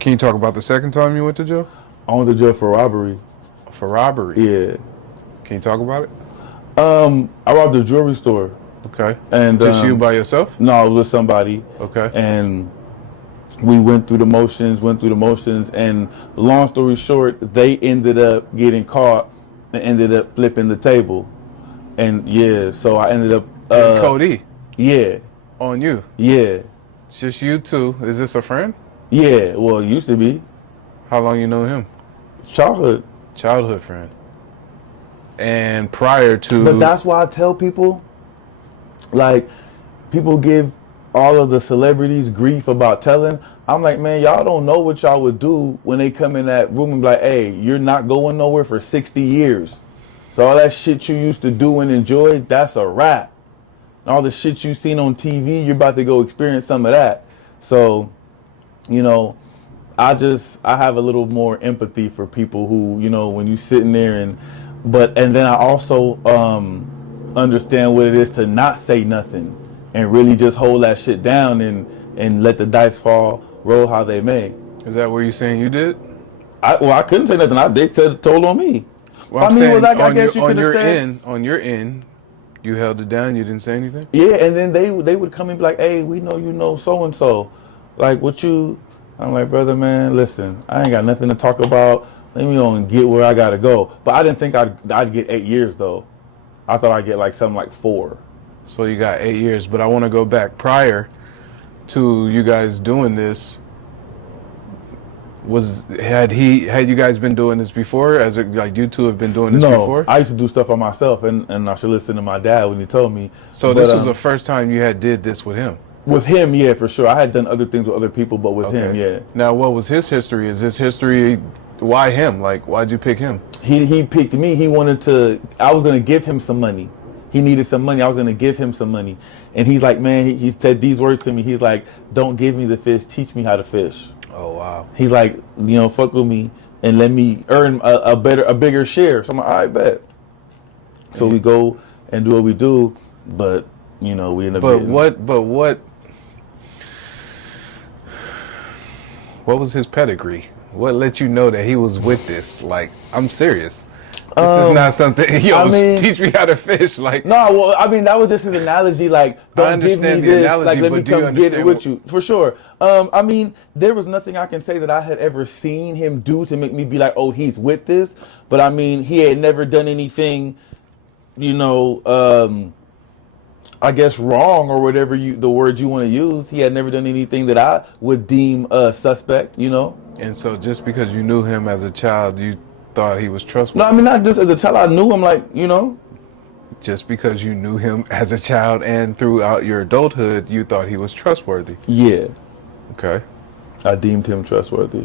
Can you talk about the second time you went to jail? I went to jail for robbery. For robbery? Yeah. Can you talk about it? I robbed a jewelry store. Okay. And just you by yourself? No, I was with somebody. Okay. And we went through the motions, and long story short, they ended up getting caught and ended up flipping the table. And yeah, so I ended up Cody. Yeah. On you? Yeah. It's just you two. Is this a friend? Yeah, well, it used to be. How long you know him? Childhood. Childhood friend. And prior to... But that's why I tell people, like, people give all of the celebrities grief about telling. I'm like, man, y'all don't know what y'all would do when they come in that room and be like, hey, you're not going nowhere for 60 years. So all that shit you used to do and enjoy, that's a wrap. All the shit you seen on TV, you're about to go experience some of that. So, you know, I have a little more empathy for people who, you know, when you sitting there and then I also understand what it is to not say nothing and really just hold that shit down and let the dice fall, roll how they may. Is that what you're saying you did? I couldn't say nothing. They told on me. Well, I mean, I guess you could have said on your end, you held it down. You didn't say anything. Yeah, and then they would come and be like, "Hey, we know you know so and so, like what you." I'm like, brother, man, listen, I ain't got nothing to talk about. Let me go and get where I gotta go. But I didn't think I'd get 8 years though. I thought I'd get like something like 4. So you got 8 years, but I want to go back prior to you guys doing this. Had you guys been doing this before? Like you two have been doing this before? No, I used to do stuff on myself, and I should listen to my dad when he told me. So this was the first time you did this with him? With him, yeah, for sure. I had done other things with other people, but with him, yeah. Now, what was his history? Is his history, why him? Like, why'd you pick him? He picked me. He wanted to, I was going to give him some money. He needed some money. I was going to give him some money. And he's like, man, he said these words to me. He's like, don't give me the fish. Teach me how to fish. Oh, wow. He's like, you know, fuck with me and let me earn a bigger share. So I'm like, all right, bet. So we go and do what we do, but, you know, we end up What was his pedigree? What let you know that he was with this? Like, I'm serious. This is not something, teach me how to fish. Like, no, well, I mean, that was just his analogy. Like, don't give me this. Analogy, like, let me come get it with you. For sure. I mean, there was nothing I can say that I had ever seen him do to make me be like, oh, he's with this. But I mean, he had never done anything, you know, I guess wrong or whatever the word you want to use. He had never done anything that I would deem suspect, you know. And so just because you knew him as a child, you thought he was trustworthy? No, I mean, not just as a child. I knew him, like, you know. Just because you knew him as a child and throughout your adulthood, you thought he was trustworthy? Yeah. Okay. I deemed him trustworthy.